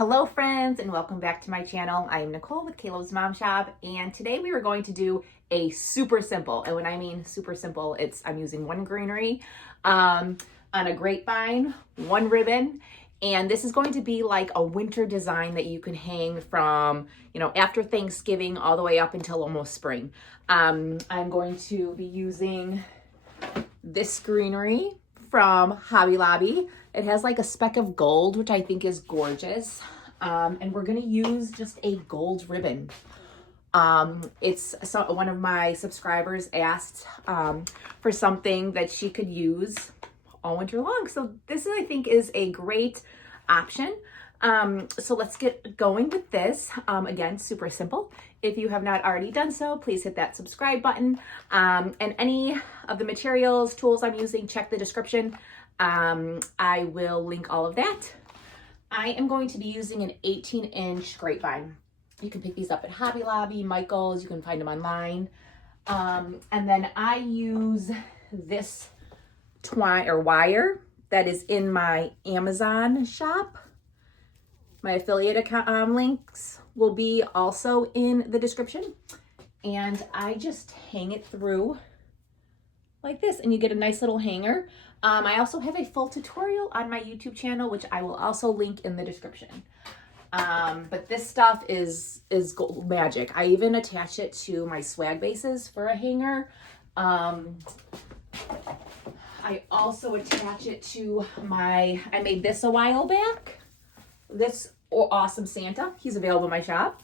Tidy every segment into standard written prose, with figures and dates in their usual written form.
Hello friends and welcome back to my channel. I am Nicole with Caleb's Mom Shop, and today we are going to do a super simple, and when I mean super simple, I'm using one greenery on a grapevine, one ribbon, and this is going to be like a winter design that you can hang from, after Thanksgiving all the way up until almost spring. I'm going to be using this greenery from Hobby Lobby. It has like a speck of gold, which I think is gorgeous. And we're gonna use just a gold ribbon. One of my subscribers asked for something that she could use all winter long. So this I think is a great option. So let's get going with this. Again, super simple. If you have not already done so, please hit that subscribe button. And any of the materials, tools I'm using, check the description. I will link all of that. I am going to be using an 18-inch grapevine. You can pick these up at Hobby Lobby, Michael's, you can find them online. And then I use this twine or wire that is in my Amazon shop. My affiliate account links will be also in the description. And I just hang it through like this, and you get a nice little hanger. I also have a full tutorial on my YouTube channel, which I will also link in the description. But this stuff is gold magic. I even attach it to my swag bases for a hanger. I also attach it to I made this a while back. This awesome Santa, he's available in my shop.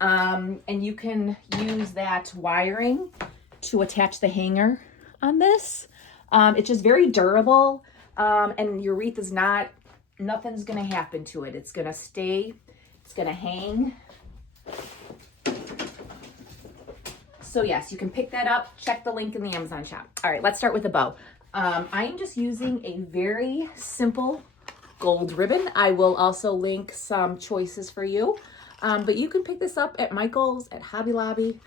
And you can use that wiring to attach the hanger on this. It's just very durable, and your wreath is nothing's gonna happen to it. It's gonna stay, it's gonna hang. So yes, you can pick that up, check the link in the Amazon shop. All right, let's start with the bow. I am just using a very simple gold ribbon. I will also link some choices for you, but you can pick this up at Michael's, at Hobby Lobby,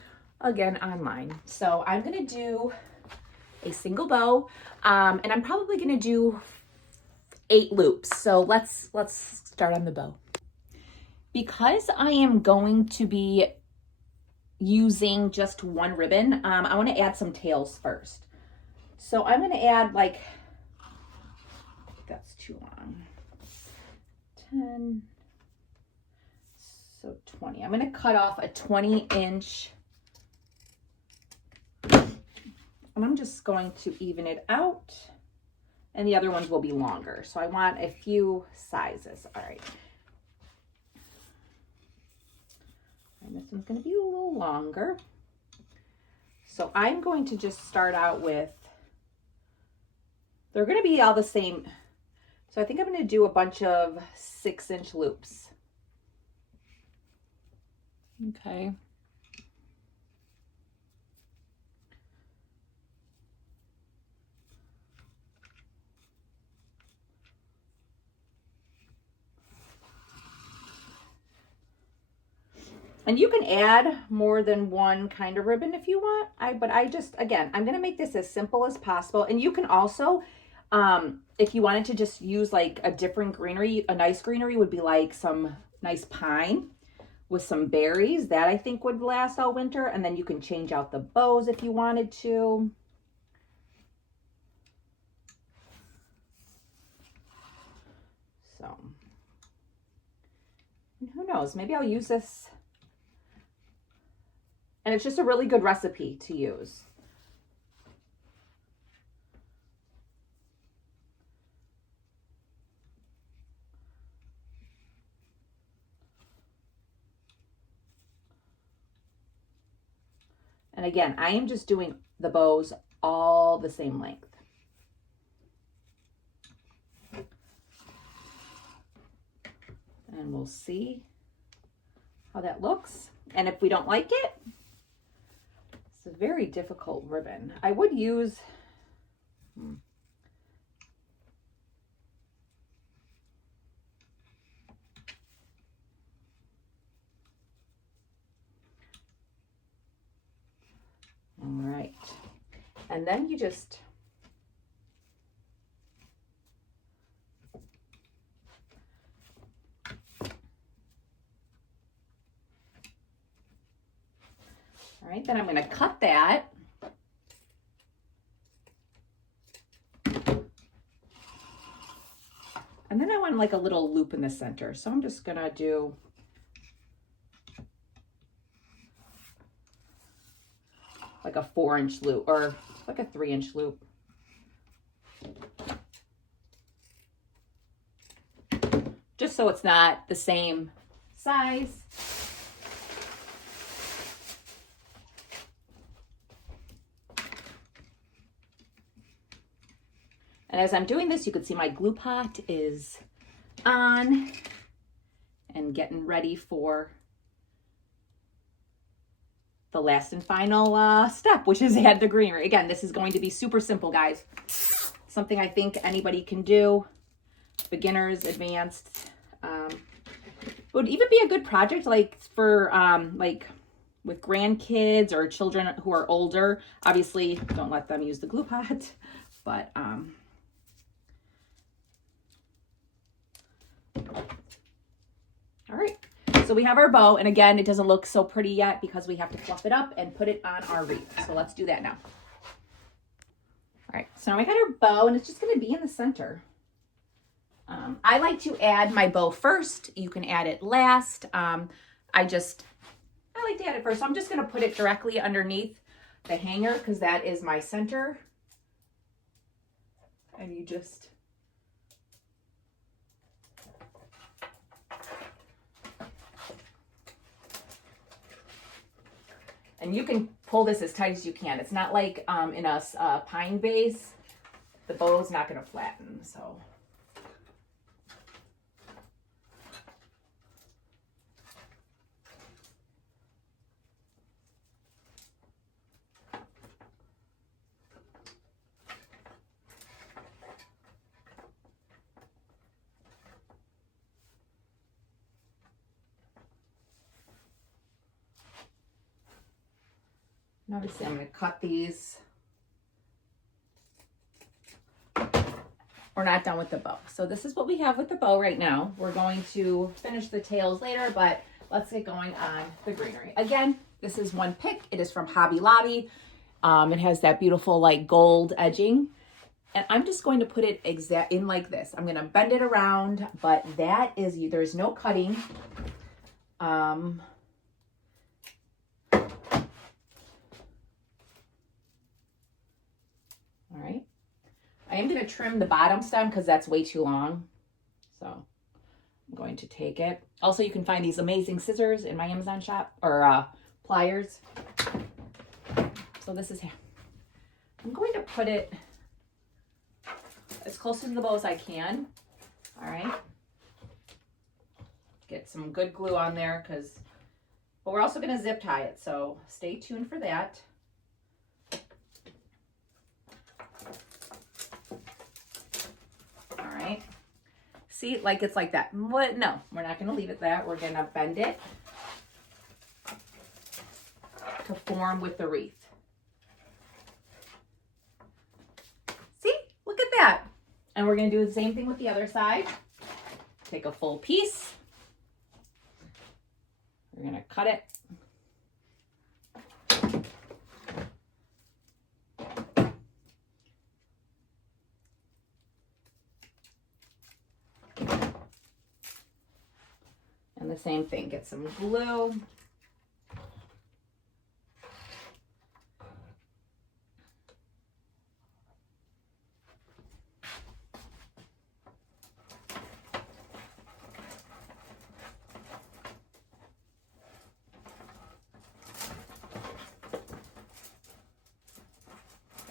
again, online. So I'm gonna do a single bow, and I'm probably gonna do 8 loops. So let's start on the bow. Because I am going to be using just one ribbon, I want to add some tails first. So I'm going to add that's too long, 10, so 20. I'm going to cut off a 20-inch, and I'm just going to even it out, and the other ones will be longer. So I want a few sizes. All right. And this one's going to be a little longer. So I'm going to just start out with, they're going to be all the same. So I think I'm going to do a bunch of 6-inch loops. Okay. And you can add more than one kind of ribbon if you want. But I just, again, I'm going to make this as simple as possible. And you can also, if you wanted to just use like a different greenery, a nice greenery would be like some nice pine with some berries. That I think would last all winter. And then you can change out the bows if you wanted to. So, and who knows, maybe I'll use this. And it's just a really good recipe to use. And again, I am just doing the bows all the same length. And we'll see how that looks. And if we don't like it, it's a very difficult ribbon. I would use, all right. And then you just right, then I'm going to cut that. And then I want like a little loop in the center. So I'm just going to do like a 4-inch loop or like a 3-inch loop. Just so it's not the same size. And as I'm doing this, you can see my glue pot is on and getting ready for the last and final step, which is add the greenery. Again, this is going to be super simple, guys. Something I think anybody can do, beginners, advanced. It would even be a good project like for like with grandkids or children who are older. Obviously, don't let them use the glue pot, but all right, so we have our bow, and again, it doesn't look so pretty yet because we have to fluff it up and put it on our wreath. So let's do that now. All right, so now we got our bow, and it's just going to be in the center. I like to add my bow first. You can add it last. I like to add it first. So I'm just going to put it directly underneath the hanger because that is my center. And you just... And you can pull this as tight as you can. It's not like in a pine vase. The bow's not going to flatten, so... And obviously I'm going to cut these. We're not done with the bow. So this is what we have with the bow right now. We're going to finish the tails later, but let's get going on the greenery. Again, this is one pick. It is from Hobby Lobby. It has that beautiful like gold edging. And I'm just going to put it in like this. I'm going to bend it around, but there's no cutting. All right. I am going to trim the bottom stem because that's way too long. So I'm going to take it. Also, you can find these amazing scissors in my Amazon shop, or pliers. So this is, I'm going to put it as close to the bow as I can. All right. Get some good glue on there but we're also going to zip tie it. So stay tuned for that. All right. See, like it's like that. But no, we're not going to leave it that. We're going to bend it to form with the wreath. See, look at that. And we're going to do the same thing with the other side. Take a full piece. We're going to cut it. And the same thing, get some glue.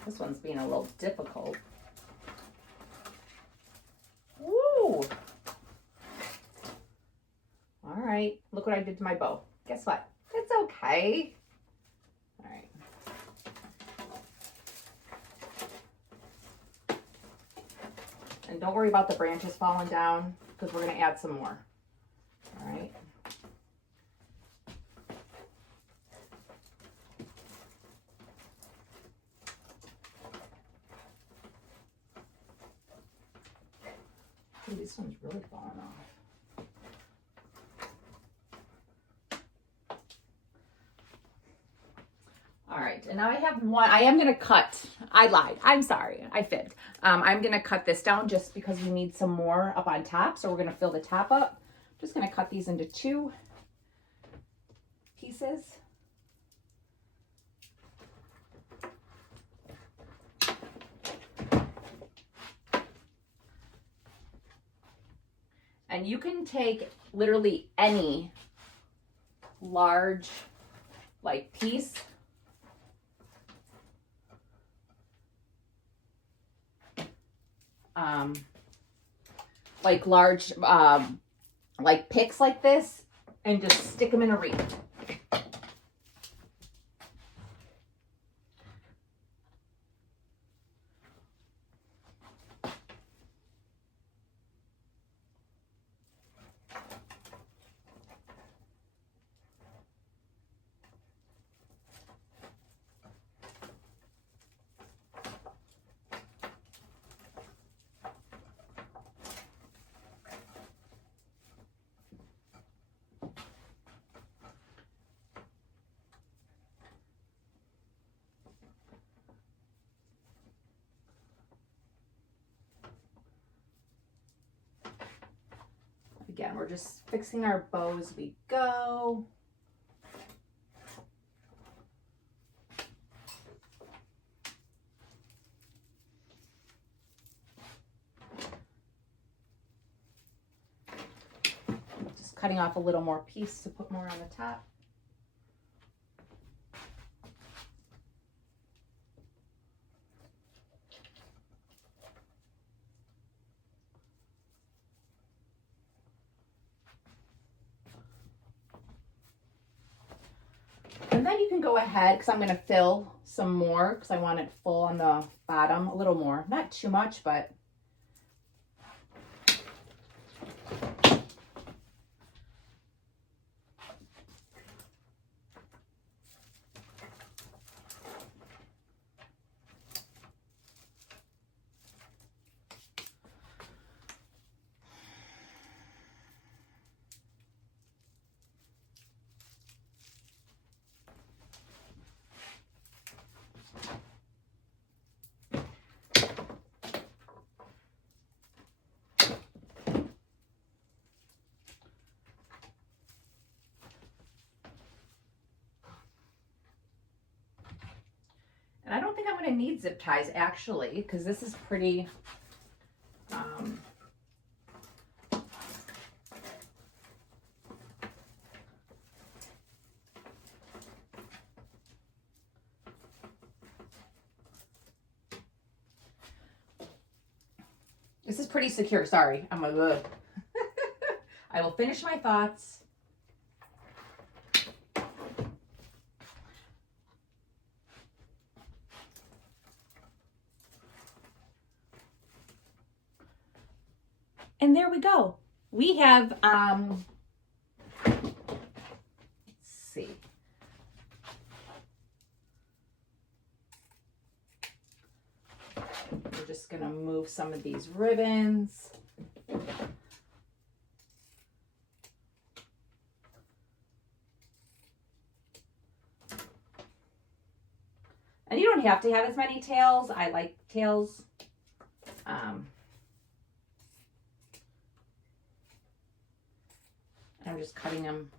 This one's being a little difficult. Woo! All right, look what I did to my bow. Guess what? It's okay. All right. And don't worry about the branches falling down because we're going to add some more. All right. Ooh, this one's really falling off. And now I have one. I am going to cut. I lied. I'm sorry. I fibbed. I'm going to cut this down just because we need some more up on top. So we're going to fill the top up. Just going to cut these into 2 pieces. And you can take literally any large like piece. Like large like picks like this, and just stick them in a wreath. Again, we're just fixing our bow as we go. Just cutting off a little more piece to put more on the top. And then you can go ahead, because I'm going to fill some more, because I want it full on the bottom, a little more. Not too much, but and I don't think I'm going to need zip ties actually, because this is pretty, this is pretty secure. Sorry, I'm a I will finish my thoughts. And there we go. We have, let's see. We're just gonna move some of these ribbons. And you don't have to have as many tails. I like tails. I'm just cutting them.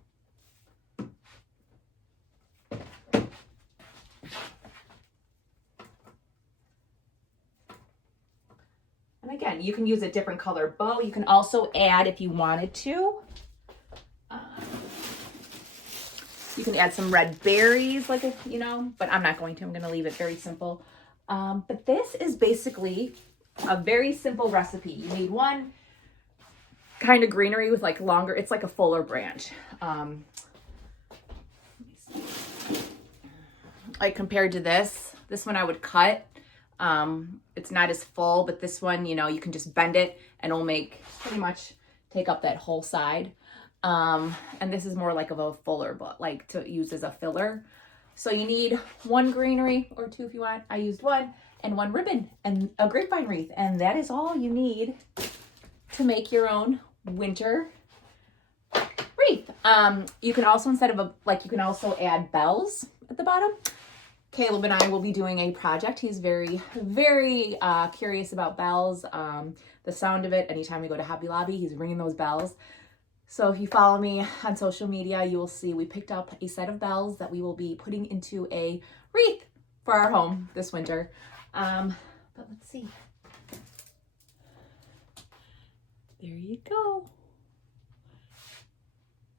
And again, you can use a different color bow. You can also add, if you wanted to, you can add some red berries, like, if, you know, but I'm not going to. I'm going to leave it very simple. But this is basically a very simple recipe. You need one kind of greenery with like longer, it's like a fuller branch. Like compared to this one I would cut. It's not as full, but this one, you know, you can just bend it and it'll make pretty much take up that whole side. And this is more like of a fuller, but like to use as a filler. So you need one greenery or 2 if you want. I used 1, and 1 ribbon and a grapevine wreath. And that is all you need to make your own winter wreath. You can also, instead of you can also add bells at the bottom. Caleb and I will be doing a project. He's very, very curious about bells. The sound of it, anytime we go to Hobby Lobby, he's ringing those bells. So if you follow me on social media, you will see we picked up a set of bells that we will be putting into a wreath for our home this winter. But let's see. There you go.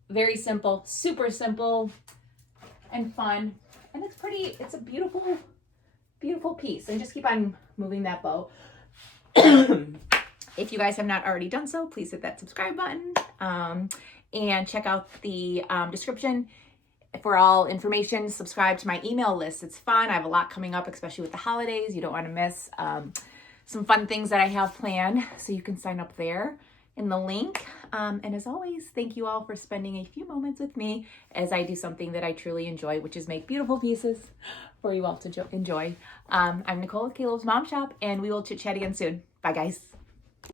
Very simple, super simple and fun. And it's pretty, it's a beautiful, beautiful piece. And just keep on moving that bow. If you guys have not already done so, please hit that subscribe button and check out the description for all information. Subscribe to my email list. It's fun. I have a lot coming up, especially with the holidays. You don't want to miss some fun things that I have planned. So you can sign up there in the link. And as always, thank you all for spending a few moments with me as I do something that I truly enjoy, which is make beautiful pieces for you all to enjoy. I'm Nicole with Caleb's Mom Shop, and we will chit chat again soon. Bye, guys.